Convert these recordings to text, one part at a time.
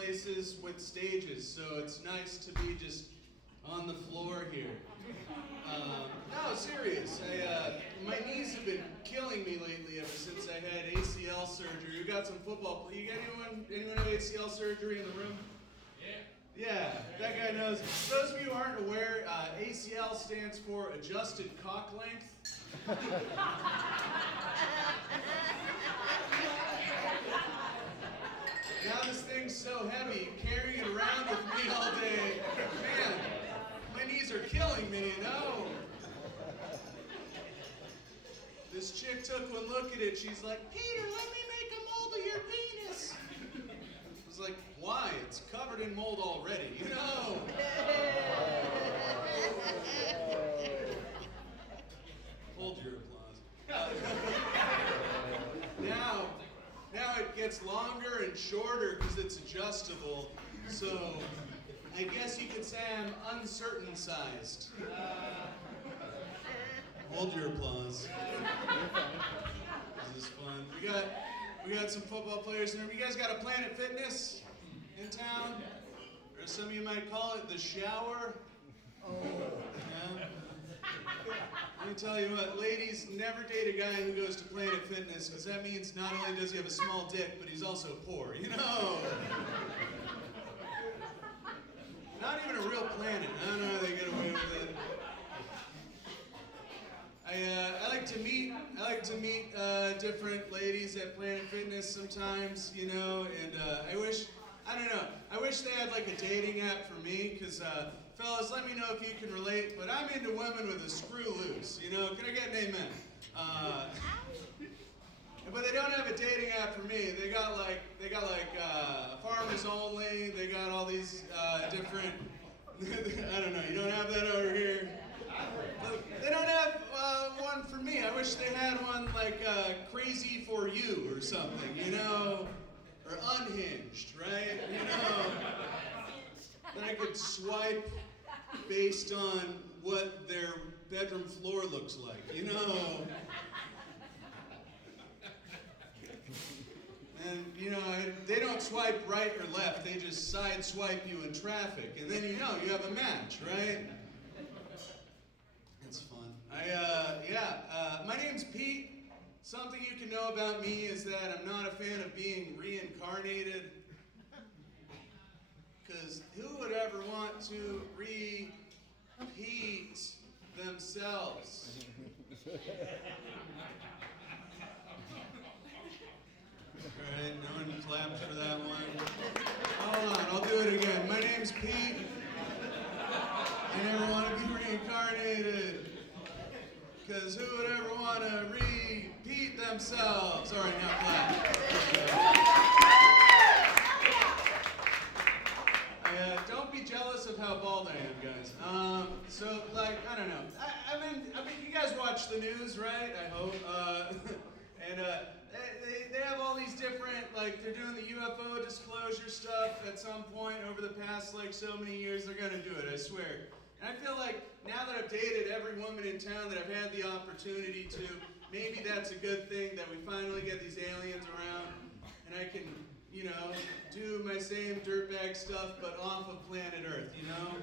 places with stages, so it's nice to be just on the floor here. No, serious. My knees have been killing me lately ever since I had ACL surgery. You got some football. You got anyone have ACL surgery in the room? Yeah, that guy knows. For those of you who aren't aware, ACL stands for adjusted cock length. Now this thing's so heavy, carrying it around with me all day. Man, my knees are killing me, you know? This chick took one look at it. She's like, Peter, let me make a mold of your penis. I was like, why? It's covered in mold already, you know? Hold your applause. Now it gets longer and shorter because it's adjustable. So I guess you could say I'm uncertain sized. Hold your applause. This is fun. We got some football players in there. You guys got a Planet Fitness in town? Or some of you might call it the shower. Yeah. Let me tell you what, ladies, never date a guy who goes to Planet Fitness, because that means not only does he have a small dick, but he's also poor, you know? Not even a real planet. I don't know how they get away with it. I like to meet different ladies at Planet Fitness sometimes, you know, and I wish they had like a dating app for me, because fellas, let me know if you can relate, but I'm into women with a screw loose, you know, can I get an amen? But they don't have a dating app for me. They got like Farmers Only, they got all these different, I don't know, you don't have that over here? They don't have one for me. I wish they had one like Crazy for You or something, you know? Or Unhinged, right? You know? Then I could swipe based on what their bedroom floor looks like, you know? And, you know, they don't swipe right or left. They just side swipe you in traffic. And then, you know, you have a match, right? It's fun. My name's Pete. Something you can know about me is that I'm not a fan of being reincarnated. Because who would ever want to repeat themselves? Alright, no one clapped for that one. Hold on, I'll do it again. My name's Pete. I never want to be reincarnated. Because who would ever want to repeat themselves? Alright, now clap. Don't be jealous of how bald I am, guys. So, like, I don't know. I mean, you guys watch the news, right? I hope. They have all these different, like, they're doing the UFO disclosure stuff at some point over the past, like, so many years. They're going to do it, I swear. And I feel like now that I've dated every woman in town that I've had the opportunity to, maybe that's a good thing that we finally get these aliens around and I can, you know, do my same dirtbag stuff but off of planet Earth, you know?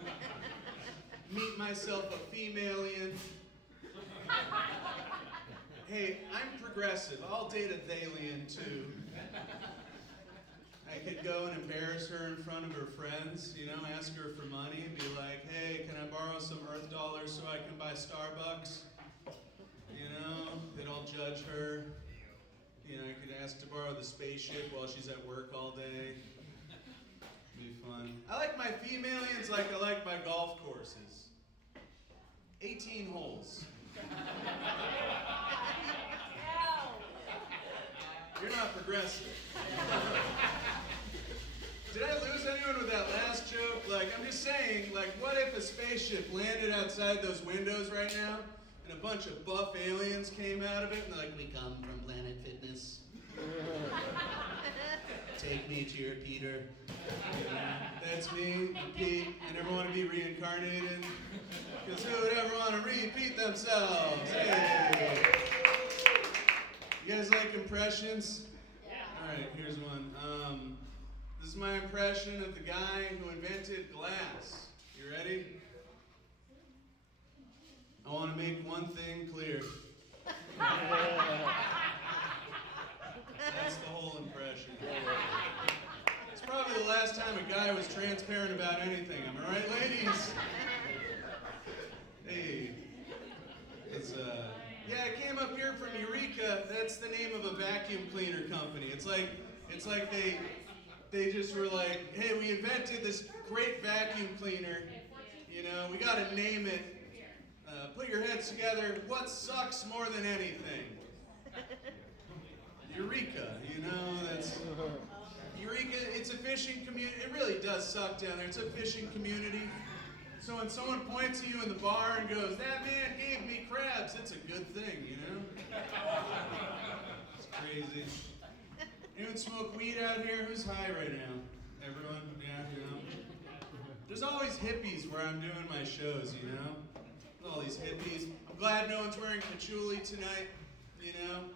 Meet myself a female-alien. Hey, I'm progressive. I'll date a Thalian too. I could go and embarrass her in front of her friends, you know, ask her for money and be like, hey, can I borrow some Earth dollars so I can buy Starbucks? You know, they'd all judge her. You know, I could ask to borrow the spaceship while she's at work all day. It'd be fun. I like my femalians like I like my golf courses. 18 holes. You're not progressive. Did I lose anyone with that last joke? Like, I'm just saying, like, what if a spaceship landed outside those windows right now, and a bunch of buff aliens came out of it, and they're like, we come from Planet Fitness. Take me to your Peter. That's me, Pete. I never want to be reincarnated. Because who would ever want to repeat themselves? Hey! You guys like impressions? Yeah. All right, here's one. This is my impression of the guy who invented glass. You ready? I want to make one thing clear. That's the whole impression. It's probably the last time a guy was transparent about anything. Am I right, ladies? Hey. Yeah, I came up here from Eureka. That's the name of a vacuum cleaner company. It's like they just were like, hey, we invented this great vacuum cleaner. You know, we got to name it. Put your heads together. What sucks more than anything? Eureka. You know, that's Eureka. It's a fishing community. It really does suck down there. It's a fishing community. So when someone points at you in the bar and goes, that man gave me crabs, it's a good thing, you know? It's crazy. Anyone smoke weed out here? Who's high right now? Everyone? Yeah, you know? There's always hippies where I'm doing my shows, you know? All these hippies. I'm glad no one's wearing patchouli tonight, you know?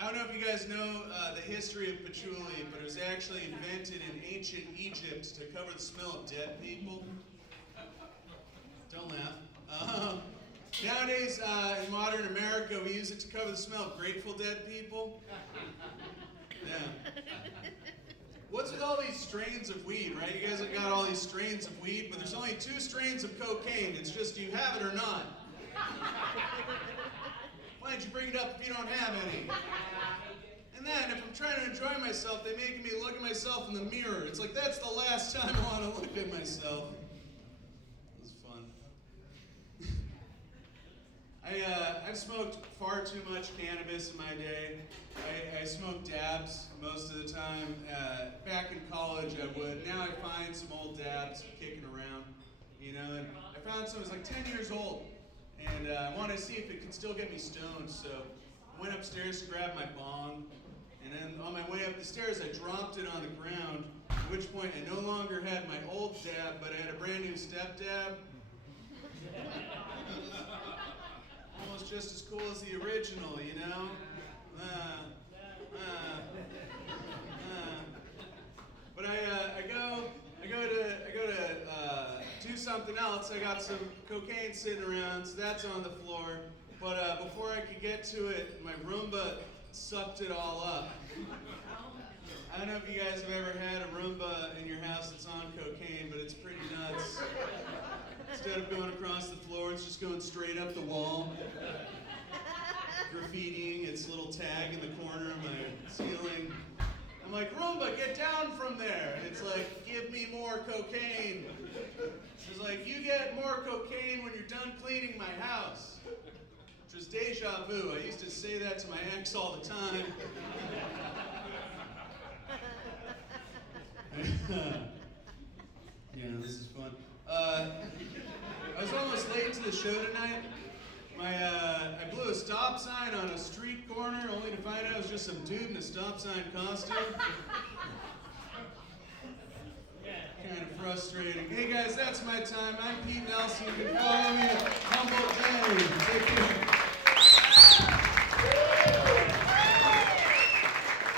I don't know if you guys know the history of patchouli, but it was actually invented in ancient Egypt to cover the smell of dead people. Don't laugh. Nowadays, in modern America, we use it to cover the smell of Grateful Dead people. Yeah. What's with all these strains of weed, right? You guys have got all these strains of weed, but there's only 2 strains of cocaine. It's just you have it or not. Why don't you bring it up if you don't have any? And then, if I'm trying to enjoy myself, they make me look at myself in the mirror. It's like, that's the last time I want to look at myself. It was fun. I've smoked far too much cannabis in my day. I smoked dabs most of the time. Back in college, I would. Now I find some old dabs kicking around, you know. And I found some. It was like 10 years old. And I wanted to see if it could still get me stoned, so I went upstairs to grab my bong, and then on my way up the stairs, I dropped it on the ground, at which point I no longer had my old dab, but I had a brand new step dab. Almost just as cool as the original, you know? But I go to do something else. I got some cocaine sitting around, so that's on the floor. But before I could get to it, my Roomba sucked it all up. I don't know if you guys have ever had a Roomba in your house that's on cocaine, but it's pretty nuts. Instead of going across the floor, it's just going straight up the wall, graffitiing its little tag in the corner of my ceiling. I'm like, Roomba, get down from there. And it's like, give me more cocaine. She's like, you get more cocaine when you're done cleaning my house. Which was deja vu. I used to say that to my ex all the time. Yeah, this is fun. I was almost late to the show tonight. I blew a stop sign on a street corner, only to find out it was just some dude in a stop sign costume. Kind of frustrating. Hey guys, that's my time. I'm Pete Nelson. You can follow me at Humboldt Day. Take care.